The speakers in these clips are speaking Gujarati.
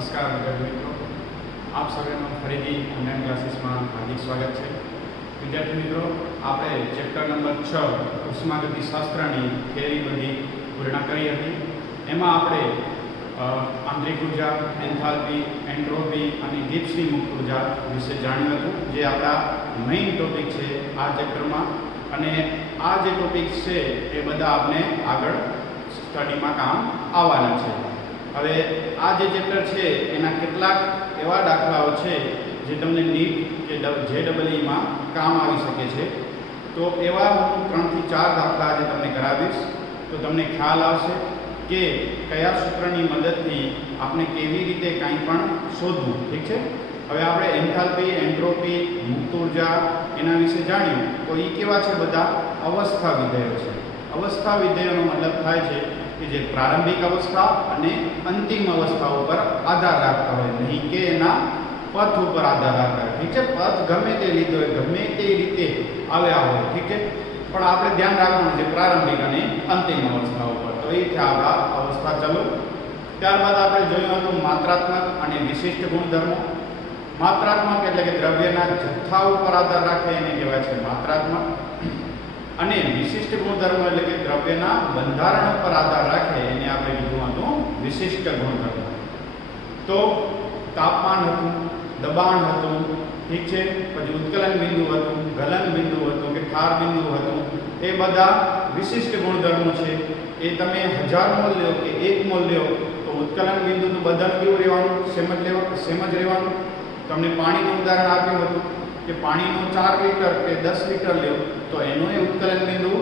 નમસ્કાર વિદ્યાર્થી મિત્રો, આપ સૌનું ફરીથી ઓનલાઈન ક્લાસીસમાં હાર્દિક સ્વાગત છે. વિદ્યાર્થી મિત્રો, આપણે ચેપ્ટર નંબર 6 ઉષ્માગતિશાસ્ત્રની થિયરી બધી પૂર્ણ કરી હતી. એમાં આપણે આંતરિક ઉર્જા, એન્થાલ્પી, એન્ટ્રોપી અને ગિબ્સની મુક્ત ઉર્જા વિશે જાણ્યું હતું, જે આપણા મેઇન ટોપિક છે આ ચેપ્ટરમાં. અને આ જે ટોપિક છે એ બધા આપણે આગળ સ્ટડીમાં કામ આવવાના છે. હવે આ જે ચેપ્ટર છે એના કેટલાક એવા દાખલાઓ છે જે તમને નીટ કે JEE-માં કામ આવી શકે છે. તો એવા હું 3 થી 4 દાખલા આજે તમને કરાવીશ, તો તમને ખ્યાલ આવશે કે કયા સૂત્રની મદદથી આપણે કેવી રીતે કાંઈ પણ શોધવું. ઠીક છે. હવે આપણે એન્થાલ્પી, એન્ટ્રોપી, મુક્ત ઉર્જા એના વિશે જાણ્યું. તો એ કેવા છે? બધા અવસ્થા વિધેયો છે. અવસ્થા વિધેયોનો મતલબ થાય છે કે જે પ્રારંભિક અવસ્થા અને અંતિમ અવસ્થા ઉપર આધાર રાખતા હોય, નહીં કે એના પથ ઉપર આધાર રાખતા હોય. ઠીક છે. પથ ગમે તે લીધો હોય, ગમે તે રીતે આવ્યા હોય, ઠીક છે, પણ આપણે ધ્યાન રાખવાનું છે પ્રારંભિક અને અંતિમ અવસ્થા ઉપર. તો એ છે આપણા અવસ્થા. ચલો, ત્યારબાદ આપણે જોયું હતું માત્રાત્મક અને વિશિષ્ટ ગુણધર્મો. માત્રાત્મક એટલે કે દ્રવ્યના જથ્થા ઉપર આધાર રાખે એને કહેવાય છે માત્રાત્મક. અને વિશિષ્ટ ગુણધર્મો એટલે કે દ્રવ્યના બંધારણ ઉપર આધાર રાખે એને આપણે કીધું હતું વિશિષ્ટ ગુણધર્મો. તો તાપમાન હતું, દબાણ હતું, ઠીક છે, પછી ઉત્કલન બિંદુ હતું, ગલન બિંદુ હતું કે ઠાર બિંદુ હતું, એ બધા વિશિષ્ટ ગુણધર્મો છે. એ તમે 1000 મોલ લ્યો કે 1 મોલ લ્યો તો ઉત્કલન બિંદુનું બદલ કેવું રહેવાનું? સેમ જ રહેવાનું. તમને પાણીનું ઉદાહરણ આપ્યું હતું કે પાણીનું 4 લીટર કે 10 લીટર લ્યો તો એનું એ ઉત્કલન બિંદુ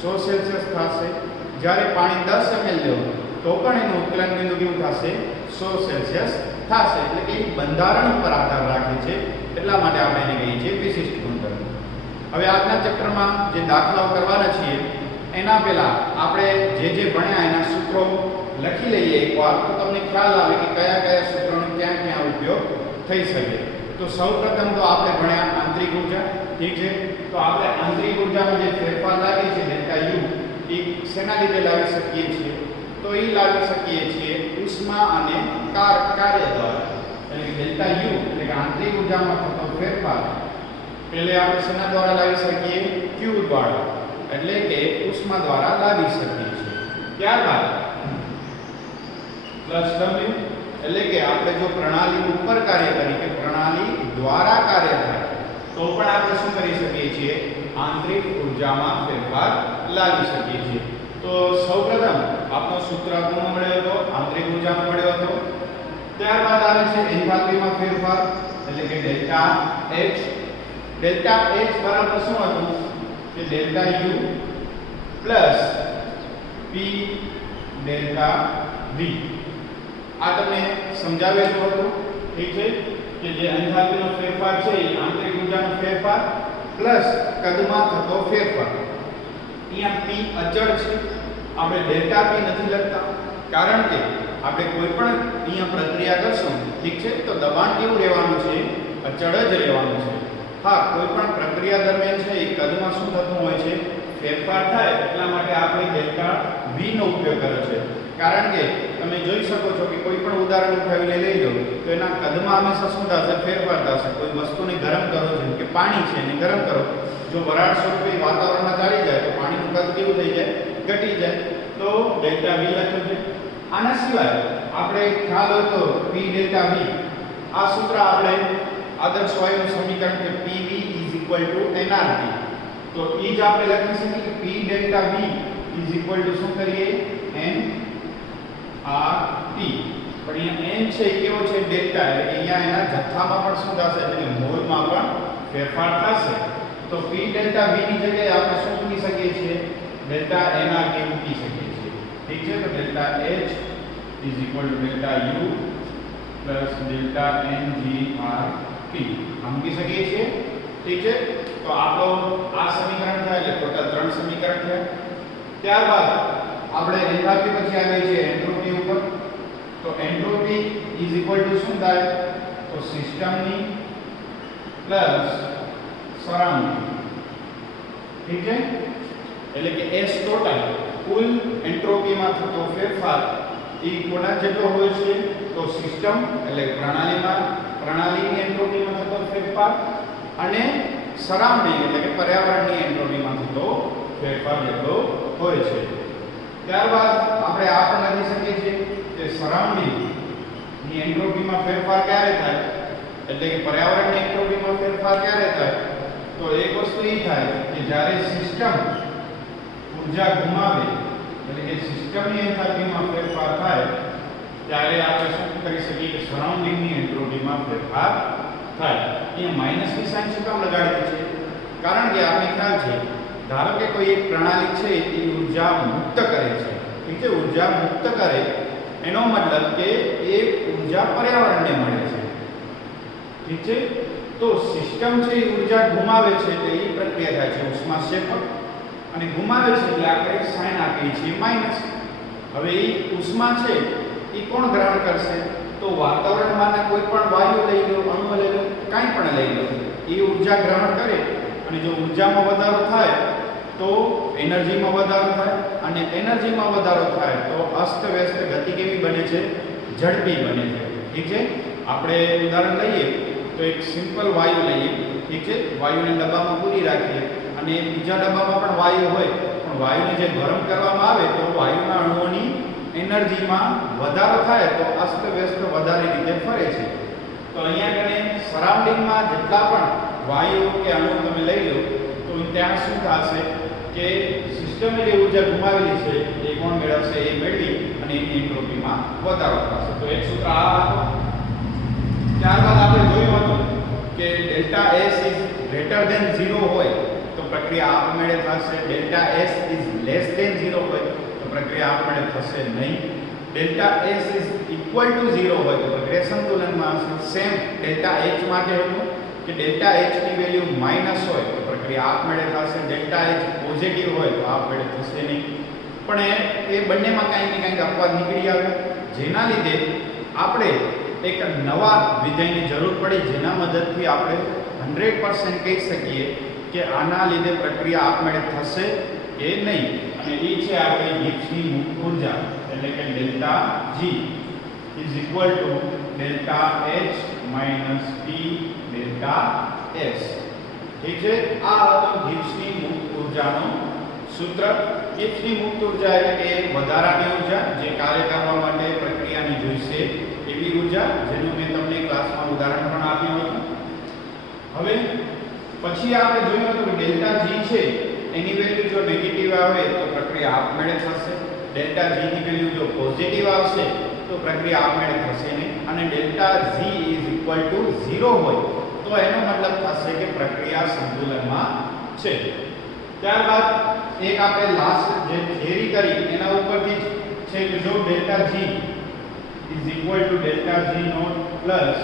100 સેલ્સિયસ થશે. જ્યારે પાણી 10 ml લ્યો તો પણ એનું ઉત્કલન બિંદુ કેવું થશે? 100 સેલ્સિયસ થશે. એટલે કે બંધારણ ઉપર આધાર રાખે છે, એટલા માટે આપણે એને કહીએ છીએ વિશિષ્ટ ગુણધર્મ. હવે આજના ચેપ્ટરમાં જે દાખલાઓ કરવાના છીએ એના પહેલા આપણે જે ભણ્યા એના સૂત્રો લખી લઈએ એકવાર, તો તમને ખ્યાલ આવે કે કયા કયા સૂત્રોનો ક્યાં ક્યાં ઉપયોગ થઈ શકે. તો સૌપ્રથમ તો આપણે ભણ્યા આંતરિક ઉર્જા. ઠીક છે. તો આપણે આંતરિક ઉર્જામાં જે ફેરફાર લાગે છે ડેલ્ટા યુ, એ શેના લીધે લાવી શકીએ છીએ? તો એ લાવી શકીએ છીએ ઉષ્મા અને કાર્ય દ્વારા. એટલે કે ડેલ્ટા યુ એટલે કે આંતરિક ઉર્જામાં થતો ફેરફાર એટલે આપણે શેના દ્વારા લાવી શકીએ? ક્યુ દ્વારા, એટલે કે ઉષ્મા દ્વારા લાવી શકીએ છીએ. ત્યારબાદ પ્લસ ડબલ્યુ એટલે કે આપણે જો પ્રણાલી ઉપર કાર્ય કરી કે પ્રણાલી દ્વારા કાર્ય થાય તો પણ આપણે શું કરી શકીએ છીએ? આંતરિક ઉર્જામાં ફેરફાર લાવી શકીએ છીએ. તો સૌપ્રથમ આપણો સૂત્ર કોનો મળ્યો હતો? આંતરિક ઉર્જાનો મળ્યો હતો. ત્યારબાદ આવે છે એન્થાલ્પીમાં ફેરફાર એટલે કે ડેલ્ટા H. ડેલ્ટા H બરાબર શું હતું? કે delta U plus P delta V. આ તમને સમજાવેલું હતું. ઠીક છે. કે જે એન્થાલ્પીનો ફેરફાર છે એ આંતરિક ઉર્જાનો ફેરફાર પ્લસ કદમાં થતો ફેરફાર. અહીંયા P અચળ છે, આપણે ડેલ્ટા P નથી લખતા, કારણ કે આપણે કોઈ પણ અહીંયા પ્રક્રિયા કરશું, ઠીક છે, તો દબાણ કેવું રહેવાનું છે? અચળ જ રહેવાનું છે. હા, કોઈ પણ પ્રક્રિયા દરમિયાન છે એ કદમાં શું થતું હોય છે? ફેરફાર થાય. એટલા માટે આપણે ડેલ્ટા V નો ઉપયોગ કર્યો છે. કારણ કે તમે જોઈ શકો છો કે કોઈ પણ ઉદાહરણ ઉઠાવીને લઈ લો તો એના કદમાં હંમેશા શું થશે? ફેરફાર થશે. કોઈ વસ્તુને ગરમ કરો, જેમ કે પાણી છે એને ગરમ કરો, જો વરાળ સ્વરૂપે વાતાવરણમાં ચાલી જાય તો પાણીનું કદ કેવું થઈ જાય? ઘટી જાય. તો ડેલ્ટા V લખ્યું છે. આના સિવાય આપણે ખ્યાલ હોય તો P ડેલ્ટા V, આ સૂત્ર આપણે આદર્શ વાયુનું સમીકરણ કે PV NRT, તો એ જ આપણે લખી શકીએ કે P ડેલ્ટા V શું કરીએ? NRT. પણ અહીંયા n છે એ કેવો છે? ડેલ્ટા. એટલે કે અહીંયા એના જથ્થામાં પણ શું થશે? એટલે કે મોલમાં પણ ફેરફાર થશે. તો P ડેલ્ટા V ની જગ્યાએ આપણે શું મૂકી શકીએ છીએ? ડેલ્ટા NRT મૂકી શકીએ છીએ. ઠીક છે. તો delta H delta U plus delta NGRT આ મૂકી શકીએ છીએ. ઠીક છે. તો આપણો આ સમીકરણ થાય એટલે ટોટલ 3 સમીકરણ થયા. ત્યારબાદ આપણે એન્થાલ્પી પછી આવે છે એન્ટ્રોપી ઉપર. તો એન્ટ્રોપી શું થાય? તો સિસ્ટમની પ્લસ સરાઉન્ડિંગ. ઠીક છે. એટલે કે S ટોટલ કુલ એન્ટ્રોપીમાં થતો ફેરફાર એ કોના જેટલો હોય છે? તો સિસ્ટમ એટલે પ્રણાલીની એન્ટ્રોપીમાં થતો ફેરફાર અને સરાઉન્ડિંગ એટલે કે પર્યાવરણની એન્ટ્રોપીમાં થતો ફેરફાર જેટલો હોય છે. ત્યારબાદ આપણે આ પણ લખી શકીએ છીએ કે સરાઉન્ડિંગ ની એન્ટ્રોપીમાં ફેરફાર ક્યારે થાય એટલે કે પર્યાવરણની એન્ટ્રોપીમાં ફેરફાર ક્યારે થાય? તો એક વસ્તુ એ થાય કે જ્યારે સિસ્ટમ ઊર્જા ગુમાવે એટલે કે સિસ્ટમની એન્થાલ્પીમાં ફેરફાર થાય ત્યારે આપણે શું કરી શકીએ કે સરાઉન્ડિંગની એન્ટ્રોપીમાં ફેરફાર થાય. અહીંયા માઈનસની સાઇન શું કામ લગાડેલી છે? કારણ કે આપણે ખ્યાલ છે, ધારો કે કોઈ એક પ્રણાલી છે એ ઊર્જા મુક્ત કરે છે. ઠીક છે, ઊર્જા મુક્ત કરે એનો મતલબ કે એ ઊર્જા પર્યાવરણને મળે છે. ઠીક છે, તો સિસ્ટમ છે એ ઊર્જા ગુમાવે છે એટલે એ પ્રક્રિયા થાય છે ઉષ્માક્ષેપક, અને ગુમાવે છે એટલે આપણે સાઇન આપીએ છીએ માઈનસ. હવે એ ઉષ્મા છે એ કોણ ગ્રહણ કરશે? તો વાતાવરણમાંના કોઈ પણ વાયુ લઈ લો, અણુ લઈ લો, કાંઈ પણ લઈ લો, એ ઊર્જા ગ્રહણ કરે અને જો ઊર્જામાં વધારો થાય તો એનર્જીમાં વધારો થાય, અને એનર્જીમાં વધારો થાય તો અસ્તવ્યસ્ત ગતિ કેવી બને છે? ઝડપી બને છે. ઠીક છે, આપણે ઉદાહરણ લઈએ તો એક સિમ્પલ વાયુ લઈએ. ઠીક છે, વાયુને ડબ્બામાં પૂરી રાખીએ અને બીજા ડબ્બામાં પણ વાયુ હોય, પણ વાયુને જે ગરમ કરવામાં આવે તો વાયુના અણુઓની એનર્જીમાં વધારો થાય તો અસ્તવ્યસ્ત વધારે રીતે ફરે છે. તો અહીંયા કને સરાઉન્ડિંગમાં જેટલા પણ વાયુ કે અણુ તમે લઈ લો તો ત્યાં શું થશે કે સિસ્ટમે જે ઊર્જા ગુમાવેલી છે એ કોણ મેળવશે? એ મેળવી અને એની એન્ટ્રોપીમાં વધારો થશે. તો એક સૂત્ર આ હતું. ત્યારબાદ આપણે જોયું હતું કે delta S is greater than 0 હોય તો પ્રક્રિયા આપમેળે થશે. Delta S is less than 0 હોય તો પ્રક્રિયા આપમેળે થશે નહીં. Delta S is equal to 0 હોય તો પ્રક્રિયા સંતુલનમાં હશે. સેમ ડેલ્ટા H માટે હતું કે ડેલ્ટા H ની વેલ્યુ માઈનસ હોય તો પ્રક્રિયા આપમેળે થશે. ડેલ્ટા H પોઝિટિવ હોય તો આપમેળે થશે નહીં. પણ એ બંનેમાં કંઈક ને કંઈક અપવાદ નીકળી આવે, જેના લીધે આપણે એક નવા વિધેયની જરૂર પડી, જેના મદદથી આપણે 100% કહી શકીએ કે આના લીધે પ્રક્રિયા આપમેળે થશે કે નહીં. અને એ છે આપણે ગિબ્સની મુક્ત ઊર્જા એટલે કે delta G is equal to delta H minus P delta S. ઠીક છે, આ હતું ગિબ્સની મુક્ત ઊર્જાનું સૂત્ર. ગિબ્સની મુક્ત ઊર્જા એટલે કે વધારાની ઊર્જા જે કાર્ય કરવા માટે પ્રક્રિયાની જોઈશે એવી ઊર્જા, જેનું મેં તમને ક્લાસમાં ઉદાહરણ પણ આપ્યું હતું. હવે પછી આપણે જોયું હતું કે ડેલ્ટા G છે એની વેલ્યુ જો નેગેટિવ આવે તો પ્રક્રિયા આપમેળે થશે. ડેલ્ટા G ની વેલ્યુ જો પોઝિટિવ આવશે તો પ્રક્રિયા આપમેળે થશે નહીં. અને delta G is equal to 0 હોય તો એનો મતલબ થશે કે પ્રક્રિયા સંતુલનમાં છે. ત્યારબાદ એક આપણે લાસ્ટ જે થિયરી કરી એના ઉપરથી છે કે જો delta G is equal to delta G naught plus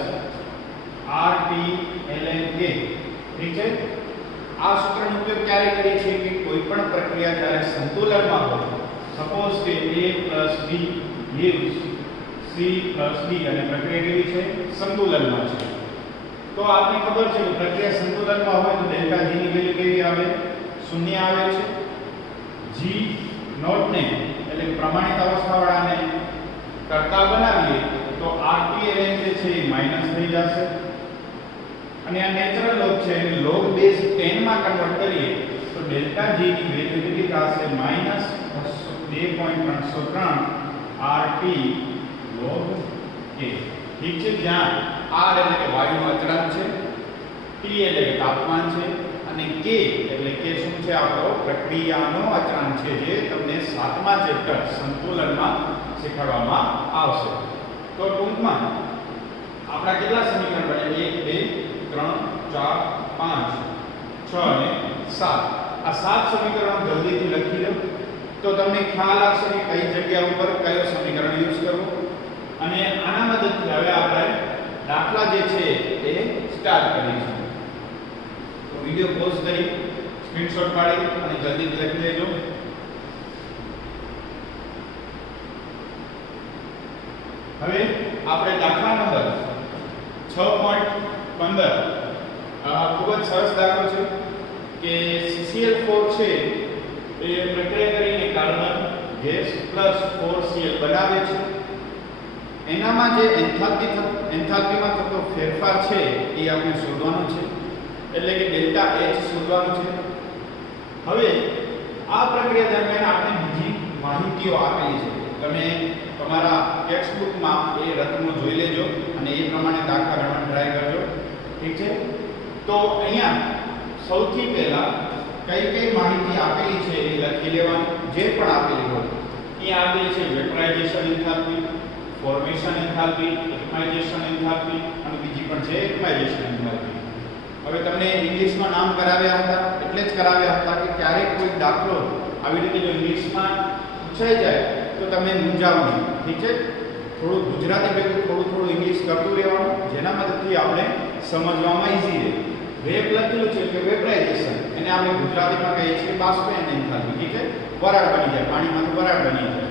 RT ln K. ઠીક છે, આ સૂત્રનો ઉપયોગ ક્યારે કરીએ છીએ કે કોઈ પણ પ્રક્રિયા જ્યારે સંતુલનમાં હોય, સપોઝ કે A + B gives C + D અને પ્રક્રિયા કેવી છે? સંતુલનમાં છે. તો આપને ખબર છે કે પ્રક્રિયા સંતુલનમાં હોય તો ડેલ્ટા G ની વેલ્યુ કેવી આવે? 0 આવે છે. G નોટ ને એટલે પ્રમાણિત અવસ્થાવાળાને કરતા બનાવીએ તો RT ln જે છે એ માઈનસ થઈ જશે. અને આ નેચરલ લોગ છે એને log બેઝ 10 માં કન્વર્ટ કરીએ તો ડેલ્ટા G ની વેલ્યુ કેટલી થશે? -2.303 RT log K. ઠીક છે, જ્યાં R એટલે કે વાયુનો અચળાંક છે, T એટલે કે તાપમાન છે, અને K એટલે કે શું છે? આપણો પ્રક્રિયાનો અચળાંક છે, જે તમને 7મા ચેપ્ટર સંતુલનમાં શીખવાડવામાં આવશે. તો ટૂંકમાં આપણા કેટલા સમીકરણ બને? 1 2 3 4 5 6 અને 7. આ 7 સમીકરણો જલ્દીથી લખી લો તો તમને ખ્યાલ આવશે કે કઈ જગ્યા ઉપર કયો સમીકરણ યુઝ કરવું. અને આના મદદથી હવે આપણે દાખલા જે છે એ સ્ટાર્ટ કરીશું. તો વિડિયો પોઝ કરી સ્ક્રીનશોટ પાડી અને જલ્દીથી લખી લેજો. હવે આપણે દાખલા નંબર 6.15 ખૂબ જ સરસ દાખલો છે કે CCl4 છે એ પ્રક્રિયા કરીને કાર્બન ગેસ પ્લસ 4Cl બનાવે છે એનામાં જે એન્થાલ્પીમાં થતો ફેરફાર છે એ આપણે શોધવાનો છે, એટલે કે ડેલ્ટા H શોધવાનું છે. હવે આ પ્રક્રિયા દરમિયાન આપણે બીજી માહિતીઓ આપેલી છે. તમે તમારા ટેક્સ્ટબુકમાં એ રકમો જોઈ લેજો અને એ પ્રમાણે દાખલા ગણવાનો ટ્રાય કરજો. ઠીક છે? તો અહીંયા સૌથી પહેલા કઈ માહિતી આપેલી છે એ લખી લેવાની, જે પણ આપેલી હોય. અહીંયા આપેલી છે વેપરાઇઝેશન એન્થાલ્પી, ફોર્મેશન એન્થાલ્પી, એટમાઇઝેશન એન્થાલ્પી અને બીજી પણ છે એટમાઇઝેશન એન્થાલ્પી. હવે તમને ઇંગ્લિશમાં નામ કરાવ્યા હતા એટલે જ કરાવ્યા હતા કે ક્યારેક કોઈ દાખલો આવી રીતે જો ઇંગ્લિશમાં પૂછાઈ જાય તો તમે મૂંઝાવ નહીં. ઠીક છે? થોડું ગુજરાતી ભેગું થોડું ઇંગ્લિશ કરતું રહેવાનું, જેના મદદથી આપણે સમજવામાં ઈઝી રહે. વેપ લખેલું છે કે વેપરાઇઝેશન, એને આપણે ગુજરાતીમાં કહીએ છીએ બાષ્પીભવન એન્થાલ્પી. ઠીક છે? વરાળ બની જાય, પાણીમાંથી વરાળ બની જાય.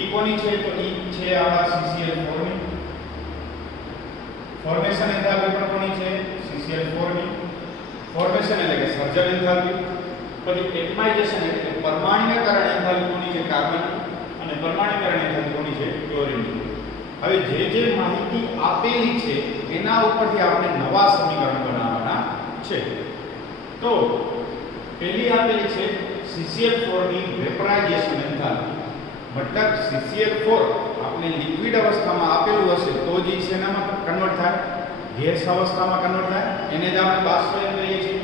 ઈ કોની છે? તો ઈ છે આપણા CCl4 ની. ફોર્મેશન એન્થાલ્પી પણ કોની છે? CCl4 ની. ફોર્મેશન એટલે કે સર્જન એન્થાલ્પી. પછી એટમાઇઝેશન એટલે પરમાણ્વીકરણ એન્થાલ્પી કોની છે? કાર્બન. અને પરમાણ્વીકરણ એન્થાલ્પી કોની છે? ક્લોરીન. હવે જે માહિતી આપેલી છે એના ઉપરથી આપણે નવા સમીકરણ બનાવવાના છે. તો પહેલી આપેલી છે CCl4 ની વેપરાઇઝેશન એન્થાલ્પી. મતલબ CCl4 આપણે લિક્વિડ અવસ્થામાં આપેલું હશે તો જ શેનામાં કન્વર્ટ થાય? ગેસ અવસ્થામાં કન્વર્ટ થાય. એને જ આપણે બાષ્પીભવન કહીએ છીએ.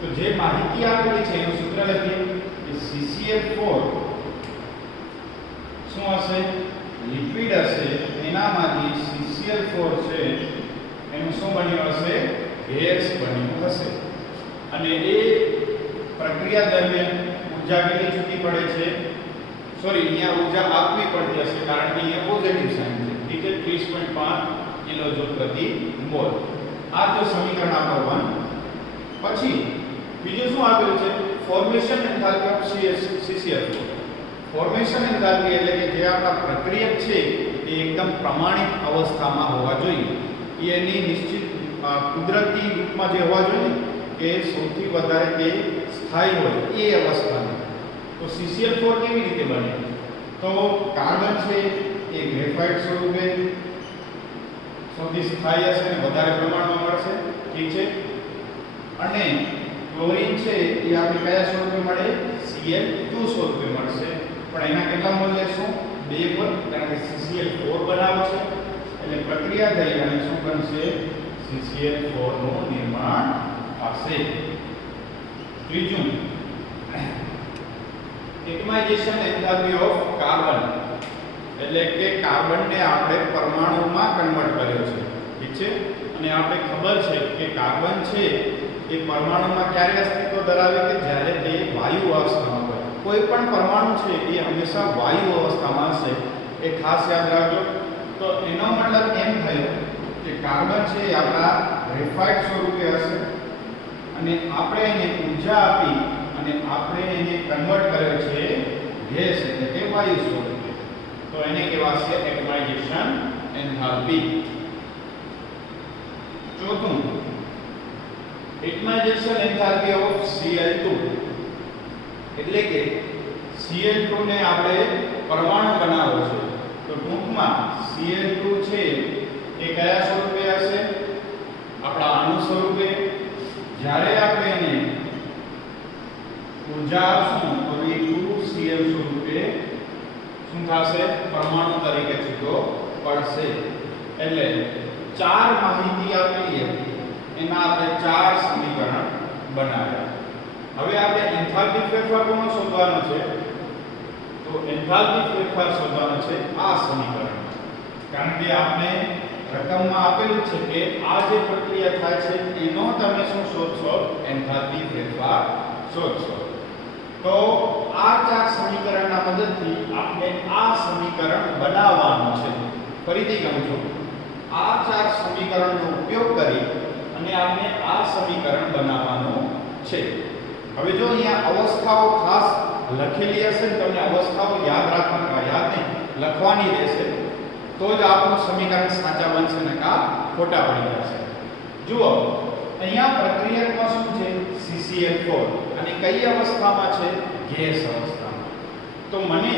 તો જે માહિતી આપેલી છે એનું સૂત્ર લખીએ કે CCl4 શું હશે? લિક્વિડ હશે, એનામાંથી CCl4 છે એનું શું બન્યું હશે? ગેસ બન્યું હશે. અને એ પ્રક્રિયા દરમિયાન ઊર્જા કેટલી છૂટી પડે છે? સોરી, અહીંયા ઊર્જા આપવી પડતી હશે કારણ કે અહીંયા પોઝિટિવ સાઇન છે. ઠીક છે? 30.5 કિલોજૂલ પ્રતિ મોલ. આ તો સમીકરણ આપણો 1. પછી બીજું શું આપેલું છે? Formation enthalpy of CCl4. Formation enthalpy એટલે કે જે આપણા પ્રક્રિયક છે એ એકદમ પ્રમાણિત અવસ્થામાં હોવા જોઈએ. એની નિશ્ચિત કુદરતી રૂપમાં જે હોવા જોઈએ કે સૌથી વધારે તે સ્થાયી હોય એ અવસ્થામાં. તો CCl4 કેવી રીતે બને? તો કાર્બન છે એ ગ્રેફાઇટ સ્વરૂપે સૌથી સ્થાયી હશે અને વધારે પ્રમાણમાં મળશે. ઠીક છે? અને ક્લોરીન છે એ આપણે કયા સ્વરૂપે મળે? Cl2 સ્વરૂપે મળશે. પણ એના કેટલા મોલ લેશું? 2 મોલ, કારણ કે CCl4 બનાવે છે એટલે પ્રક્રિયા થઈ અને શું બનશે? CCl4 નું નિર્માણ થશે. ત્રીજું, એટમાઇઝેશન એન્થાલ્પી ઓફ કાર્બન એટલે કે કાર્બનને આપણે પરમાણુમાં કન્વર્ટ કર્યો છે. ઠીક છે? અને આપણે ખબર છે કે કાર્બન છે એ પરમાણુમાં ક્યારે અસ્તિત્વ ધરાવે કે જ્યારે તે વાયુ અવસ્થામાં હોય. કોઈ પણ પરમાણુ છે એ હંમેશા વાયુ અવસ્થામાં હશે, એ ખાસ યાદ રાખજો. તો એનો મતલબ એમ થયો કે કાર્બન છે એ આપણા ગ્રેફાઇટ સ્વરૂપે હશે અને આપણે એને ઊર્જા આપી અને આપણે એને કન્વર્ટ કર્યો છે ગેસ એટલે કે વાયુ સ્વરૂપે. તો એને કહેવાશે એટમાઇઝેશન એન્થાલ્પી. ચોથું, એટમાઇઝેશન એન્થાલ્પી ઓફ Cl2 એટલે કે Cl2 ને આપણે પરમાણુ બનાવવો છે. તો ટૂંકમાં Cl2 છે એ કયા સ્વરૂપે હશે? આપણા અણુ સ્વરૂપે. જ્યારે આપણે એને ઊર્જા આપશું તો એ 2Cl સ્વરૂપે શું થશે? પરમાણુ તરીકે છૂટો પડશે. એટલે 4 માહિતી આપેલી હતી એના આપણે 4 સમીકરણ બનાવ્યા. હવે આપણે એન્થાલ્પી ફેરફાર કોનો શોધવાનો છે? તો એન્થાલ્પી ફેરફાર શોધવાનો છે આ સમીકરણ. કારણ કે આપણે રકમમાં આપેલું છે કે આ જે પ્રક્રિયા થાય છે એનો તમે શું શોધશો? એન્થાલ્પી ફેરફાર શોધશો. તો આ 4 સમીકરણના મદદથી આપણે આ સમીકરણ બનાવવાનું છે. ફરીથી કહું છું, આ 4 સમીકરણનો ઉપયોગ કરી અને આપણે આ સમીકરણ બનાવવાનું છે. હવે જો અહીંયા અવસ્થાઓ ખાસ લખેલી હશે ને તમને અવસ્થાઓ યાદ રાખવાની, યાદ નહીં લખવાની રહેશે તો જ આપણું સમીકરણ સાચા બનશે ને કા ખોટા પડી જશે. જુઓ અહીંયા પ્રક્રિયકમાં શું છે? CCl4 અને કઈ અવસ્થામાં છે? ગેસ અવસ્થામાં. તો મને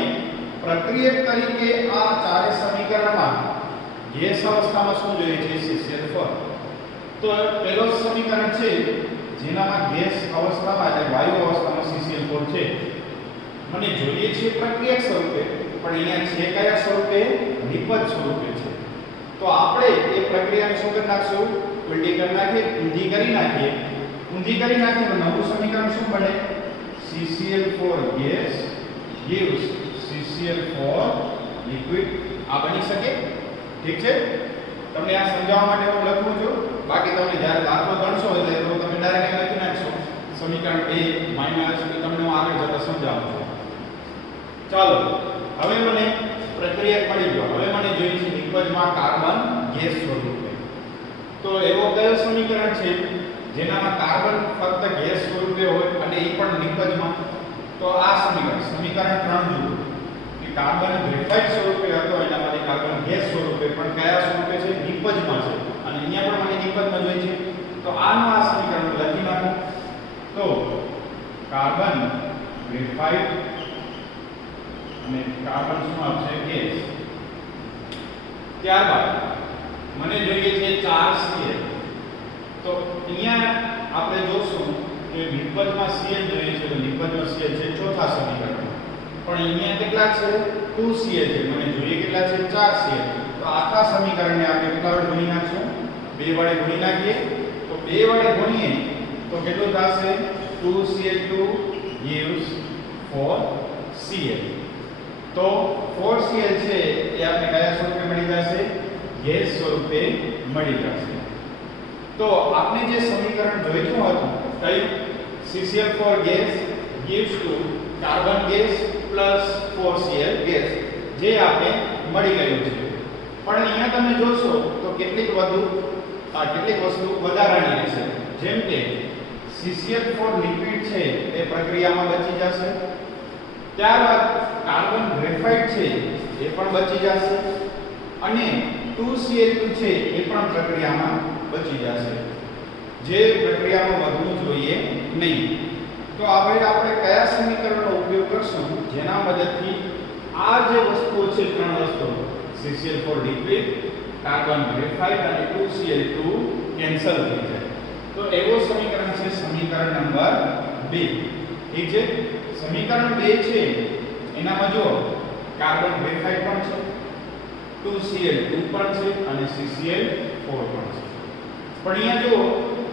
પ્રક્રિયક તરીકે આ ચારે સમીકરણમાં ગેસ અવસ્થામાં શું જોઈએ છે CCl4. તો પહેલો સમીકરણ છે જેનામાં ગેસ અવસ્થામાં એટલે વાયુ અવસ્થામાં CCl4 છે. મને જોઈએ છે પ્રક્રિયક સ્વરૂપે, પણ અહીંયા છે કયા સ્વરૂપે? નિપજ સ્વરૂપે છે. તો આપણે એ પ્રક્રિયાને શું કરી નાખશું? ઉલટી કરી નાખીએ, ઊંધી કરી નાખીએ. ઊંધી કરી નાખીએ તો નવું સમીકરણ શું બને? CCl4 gas gives CCl4 liquid. આ બની શકે. ઠીક છે? તમને આ સમજાવવા માટે હું લખું છું. બાકી તમે જ્યારે દાખલો ગણશો એટલે તો તમે ડાયરેક્ટ લખી નાખશો સમીકરણ 2 માઈનસ, તો તમને હું આગળ જતા સમજાવું છું. ચાલો, હવે મને પ્રક્રિયા મળી ગયો. હવે મને જોઈએ છે નિપજમાં કાર્બન ગેસ સ્વરૂપે. તો એવો કયો સમીકરણ છે જેનામાં કાર્બન ફક્ત ગેસ સ્વરૂપે હોય અને એ પણ નિપજમાં? તો આ સમીકરણ 3 જુઓ કે કાર્બન ગ્રેફાઇટ સ્વરૂપે હતો, એનામાંથી કાર્બન ગેસ સ્વરૂપે, પણ કયા સ્વરૂપે છે? નિપજમાં છે. અને અહીંયા પણ મને નિપજમાં જોઈએ છે. તો આનું આ સમીકરણ લખી નાખો. તો કાર્બન ગ્રેફાઇટ અને કાર્બન શું આવશે? ગેસ. ત્યારબાદ મને જોઈએ છે 4Cl. તો અહીંયા આપણે જોશું કે નિપજમાં Cl જોઈએ છે, તો નિપજમાં Cl છે ચોથા સમીકરણ. પણ અહીંયા કેટલા છે? 2Cl છે. મને જોઈએ કેટલા છે? 4Cl. તો આખા સમીકરણને આપણે કેટલા વડે ગુણી નાખશું? 2 વડે ગુણી નાખીએ. તો 2 વડે ગુણીએ તો કેટલું થશે? 2Cl2 gives 4Cl. તો 4Cl છે એ આપણે કયા સ્વરૂપે મળી જશે? ગેસ સ્વરૂપે મળી જશે. તો આપણે જે સમીકરણ જોઈતું હતું કયું? CCl4 gas gives to carbon gas plus 4Cl gas, જે આપણે મળી ગયું છે. પણ અહીંયા તમે જોશો તો કેટલીક વસ્તુ વધારાની રહેશે. જેમ કે CCl4 લિક્વિડ છે એ પ્રક્રિયામાં બચી જશે. ત્યારબાદ કાર્બન ગ્રેફાઇટ છે એ પણ બચી જશે. અને 2Cl2 છે એ પણ પ્રક્રિયામાં બચી જશે, જે પ્રક્રિયામાં વધવું જોઈએ નહીં. તો આપણે કયા સમીકરણનો ઉપયોગ કરશું જેના મદદથી આ જે વસ્તુઓ છે, 3 વસ્તુઓ CCl4 લિક્વિડ, કાર્બન ગ્રેફાઇટ અને 2Cl2 કેન્સલ થઈ જાય? તો એવો સમીકરણ છે સમીકરણ નંબર 2. ઠીક છે? સમીકરણ 2 છે એનામાં જો કાર્બન ગ્રેફાઇટ પણ છે, 2Cl2 પણ છે અને CCl4 પણ છે. પણ અહીંયા જો